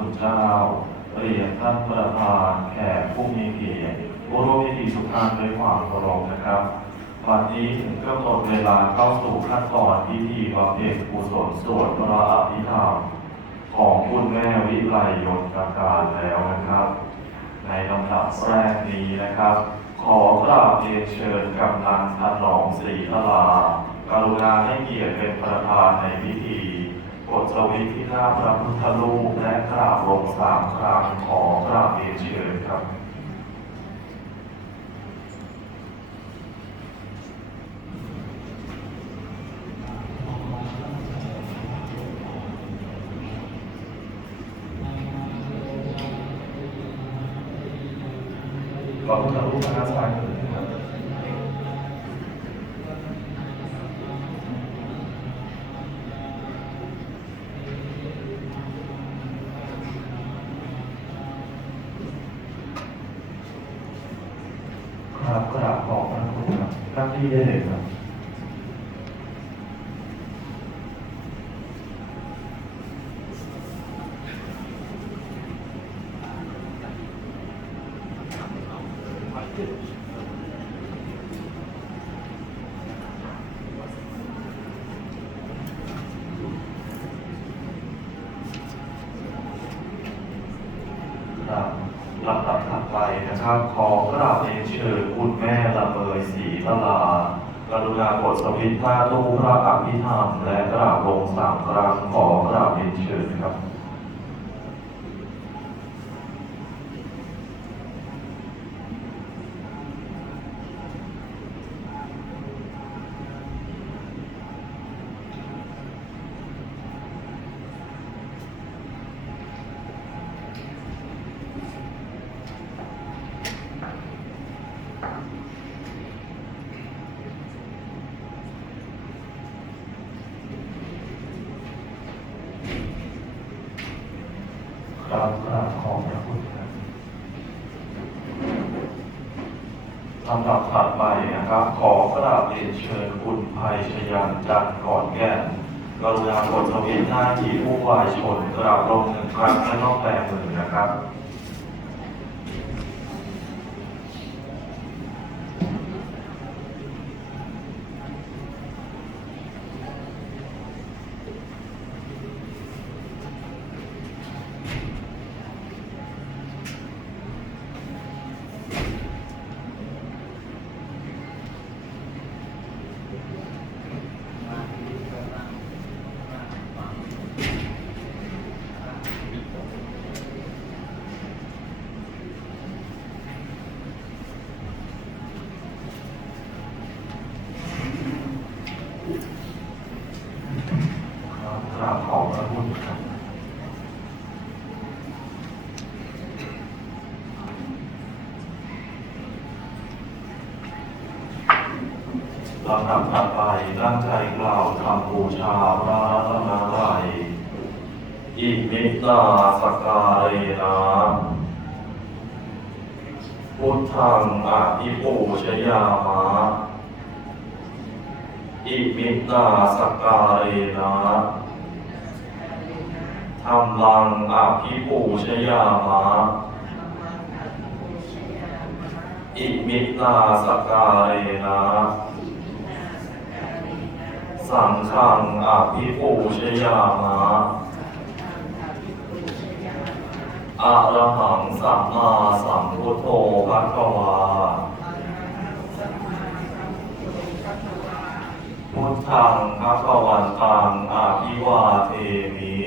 คุณเจ้าเรียนท่านประธานแขกผู้มีเกียรติผู้ร่วมพิธีทุกท่านด้วยความเคารพนะครับวันนี้ถึงก็หมดเวลาเข้าสู่ขั้นตอนพิธีบำเพ็ญกุศลสวดพระอภิธรรมของคุณแม่วิไลยนต์ประการแล้วนะครับ ในลำดับแรกนี้นะครับ ขอกราบเรียนเชิญกำนันถนอมศรีพลากรุณาให้เกียรติเป็นประธานในพิธี กดสวิตที่หน้าพระพุทธรูปและกราบลงสามครั้งขอกราบเรียนเชิญครับพระพุทธรูปนะครับ รับครับกราบขอบพระคุณครับตั้งที่ได้เลยครับครับ ลำดับถัดไปนะครับ ขอกราบเรียนเชิญคุณแม่ละเมยศรีตลากรุณากดสวิตช์หน้าตู้พระอภิธรรม และกราบลงสามครั้งขอกราบเรียนเชิญครับกราบขอบพระคุณครับ ลำดับถัดไปนะครับ ขอกราบเรียนเชิญคุณภัยชยันจันก่อนแก่นกรุณากดสวิตช์หน้าที่ผู้วายชนกราบลงหนึ่งครั้งและต้องแต่มือนะครับ ลำดับถัดไปตั้งใจกล่าวคำบูชาพระรัตนตรัยอิมิตาสการเรนะพุทธังอาภิปูชยามะอิมิตาสการเรนะธรรมังอาภิปูชยามะอิมิตาสการเรนะ สังฆังอภิปูชยามะอะระหังสัมมาสัมพุทโธภะคะวา พุทธังภะคะวันตังอภิวาเทมิ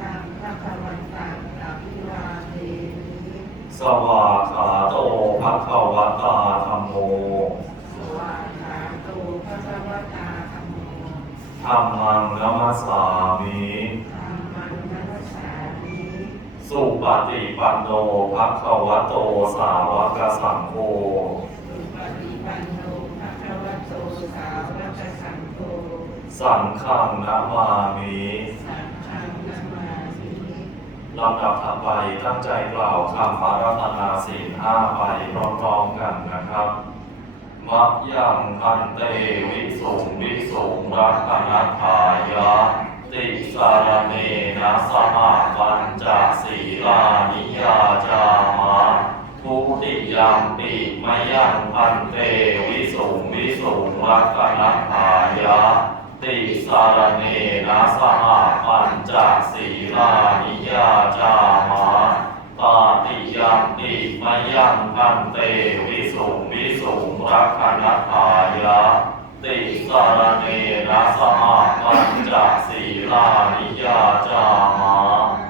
ทางพระภิวาเทมิ สวาขาโตภะคะวตาธัมโม สวาคาโตพระควตาธรรมโม ธัมมังนัมสสามิธรรมังนัสสามิสุปฏิปันโนภะคะวะโตสาวกสังโฆสุปฏิปันโนภะคะวะโตสาวกสังโฆสังฆังนามามิสังฆังนามามิลำดับถัดไปตั้งใจกล่าวคำอารัธนาศีลห้าไปพร้อมๆกันนะครับ มัยังพันเตวิสุงวิสุงรัตนทายะ ติสารเนนะสหปัญจศีลานิยาจามะทุติยามปิมยังพันเตวิสุงวิสุงรักนัทายะ ติสารเนนะสหปัญจศีลานิยาจามะ ตาติยามปิมยังพันเตวิสุงวิสุงรักนัทายะติสารเนนะสหปัญจศีลานิยาจามะ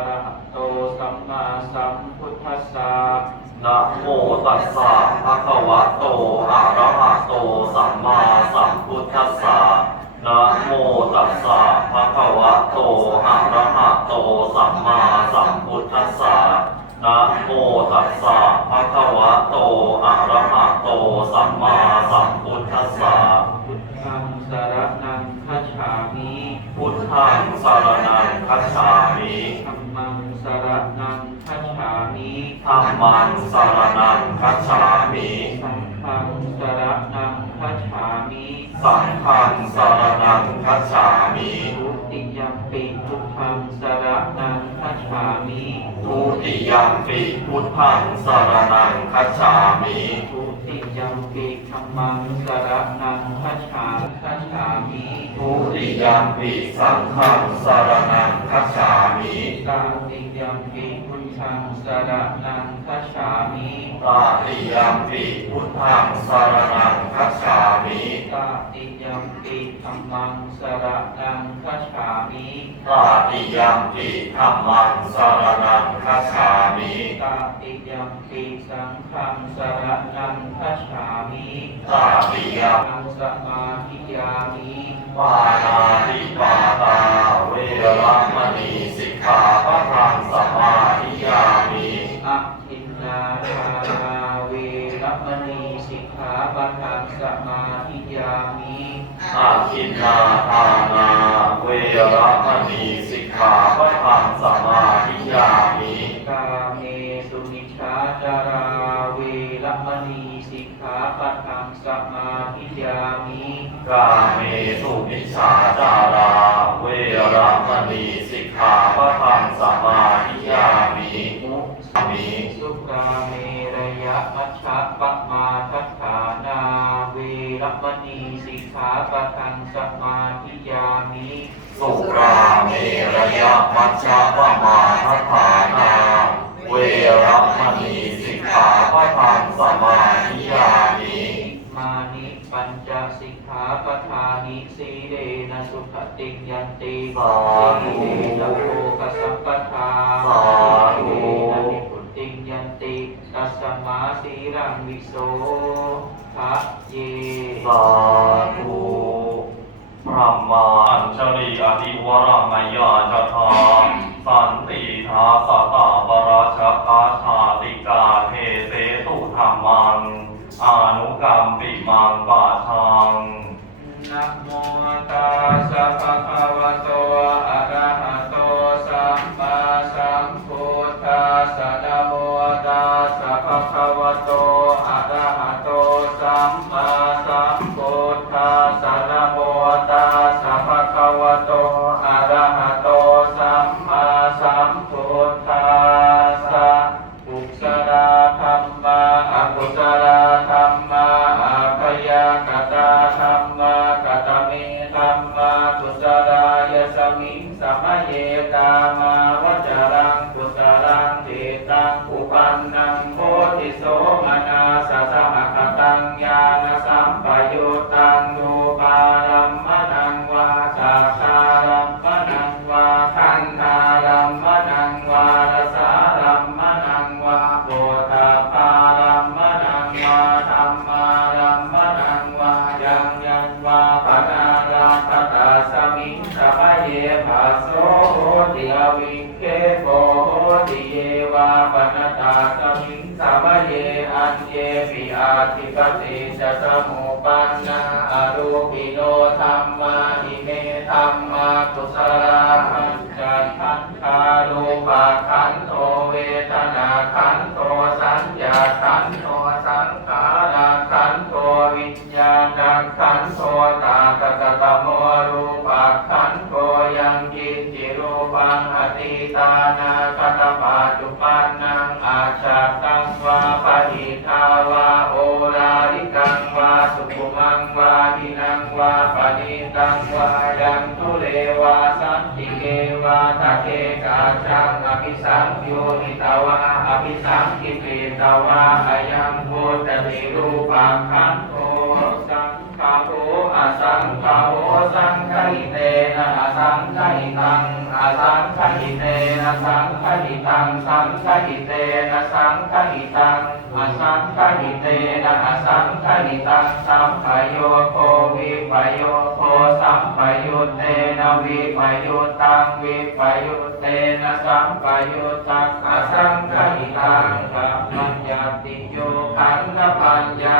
อะระหะโตสัมมาสัมพุทธัสสะนะโมตัสสะภะคะวะโตอะระหะโตสัมมาสัมพุทธัสสะนะโมตัสสะภะคะวะโตอะระหะโตสัมมาสัมพุทธัสสะ นะโมตัสสะภะคะวะโต อะระหะโต สัมมาสัมพุทธัสสะ พุทธังสารนังคัจฉามิพุทธังสารนังคัจฉามิธัมมังสารนังคัจฉามิธัมมังสารนังคัจฉามิสังฆังสารนังคัจฉามิสังฆังสารนังคัจฉามิทุติยัม คัจฉามิทุติยัมปิพุทธังสารนังคัจฉามิทุติยัมปิธัมมังสารนังคัจฉาคัจฉามิทุติยัมปิสังฆังสารนังคัจฉามิตาติยัมปิพุทธังสารนังคัจฉามิตาติยัมปิพุทธังสารนังคัจฉามิตาติ ยัมปิธัมมังสารนังคัจฉามิตาติยัมปิธัมมังสารนังคัจฉามิตาติยัมปิสังฆังสารนังคัจฉามิตาติยัมนังสมาธิยามิปานาติปาตาเวรมณีสิกขาปะทังสมาธิยามิอะทินนาทานาเวรมณีสิกขาปะทังสมาธิยามิ อาทินนาทานาเวรมณีสิกขาปะทังสมาธิยามิกาเมสุมิชาจาราเวรมณีสิกขาปะทังสมาธิยามิกา มณีสิกขาปะทังสมาธิยามิสุราเมระยะมัชฌะปะมาทัฏฐานา เวรมณีสิกขาปะทังสมาธิยามิมานิปัญจสิกขาปทานิสีเรนะสุขติงยันติสาธุสีเรนะโภคสัมปทาสาธุ ตัสสมาสีรังวิโสทะเยสาธุพระมาอัญชลีอธิวรมยาจทาสันติทาสตาปราชกาชาติกาเทเสตุธรรมังอานุกรรมปิมังปาชังนะโมตัสสะภะคะวะโตอะ มะกุศ ปิอาทิปติจะสมุปันนาอรูปิโนธรรมาหิเมธรรมากุศลหันจันทันคารูปะขันโทเวทนาขันโทสัญญาขันโท จังอภิสังโยนิตาวะอภิสังกิเปตาวะอายังโพตติรูปังคันโทสังฆาโห อสังฆาโหสังฆิเตนะอสังฆิตังอสังฆิเตนะสังฆิตังสังฆิเตนะสังฆิตังอสังฆิเตนะอสังฆิตังสัมปโยโควิปโยโคสัมปยุตเตนะวิปยุตตังวิปยุตเตนะสัมปยุตตังอสังฆิตังกัมมัญญติโยขันธปัญญา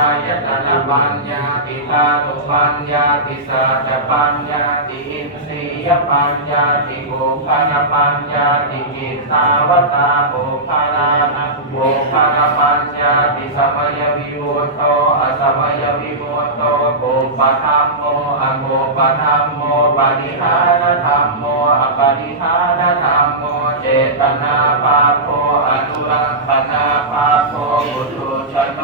ายตนะปัญญาปิธาตุปัญญาปิสัจจปัญญาติอินทรียปัญญาติบุคคลปัญญาติกิตตาวตาบุคลานะบุคคลปัญญาติสมัยวิมุตโตอสมัยวิมุตโตปุปะธรรมโมอโมปะธรรมโมปฏิหารธรรมโมอปฏิหารธรรมโมเจตนาปาโภอนุรักษนาปาโภบุตุชนโต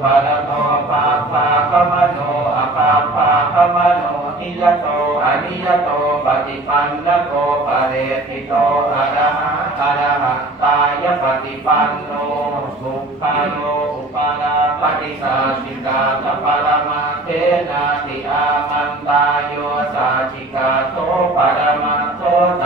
ยุภารโตปาปาคมโนอปาปาคมโนนิยโตอนิยโตปฏิปันนโกปะเรติโตอะระหะอะระหันตายปฏิปันโนสุขโลอุปาราปฏิสัจจิกาตปรมาเทนาติอามันตายโยสาจิกาโตปรมาโตต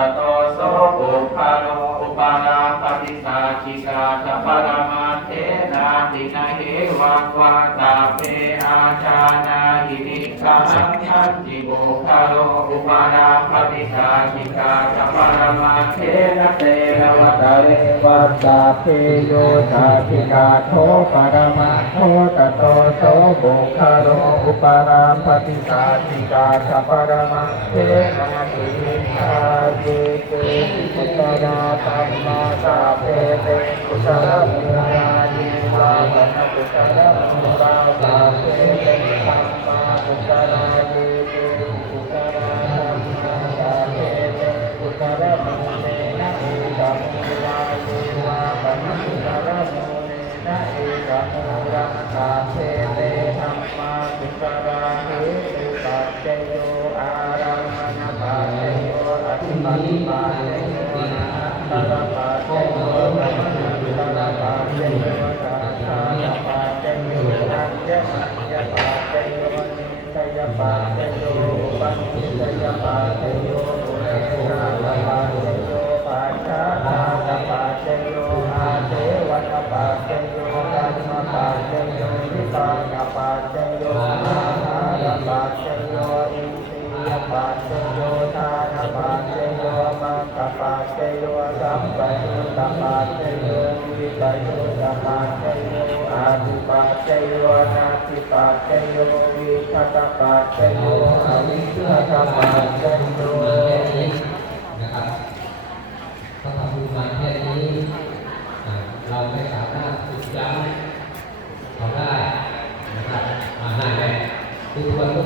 กังขันติโกคาโลอุปาราปฏิสัจจิกาตปรมาเทนะเตนะวตาเรวัตตาเพโยสาธิกาโทปรมาโทตโตโสบุคาโลอุปาราปฏิสัจจิกาตปรมาเทนะติอาเยเตอุตราธรรมาสาเพเตอุตระมุรายิวาวันอุตระมุรา ธิป ตปาเตโยสัมปยุตตปะเตโยวิปยุตตปะเตโยอาทิปาเตโยนาทิปาเตโยวิทัตปาเตโยอวิทัตปาเตโยนะครับพระธรมวินแค่นี้เราไม่สามารถฝึกยั้เขาได้นะครับมาหน้าแม่คือวันนี้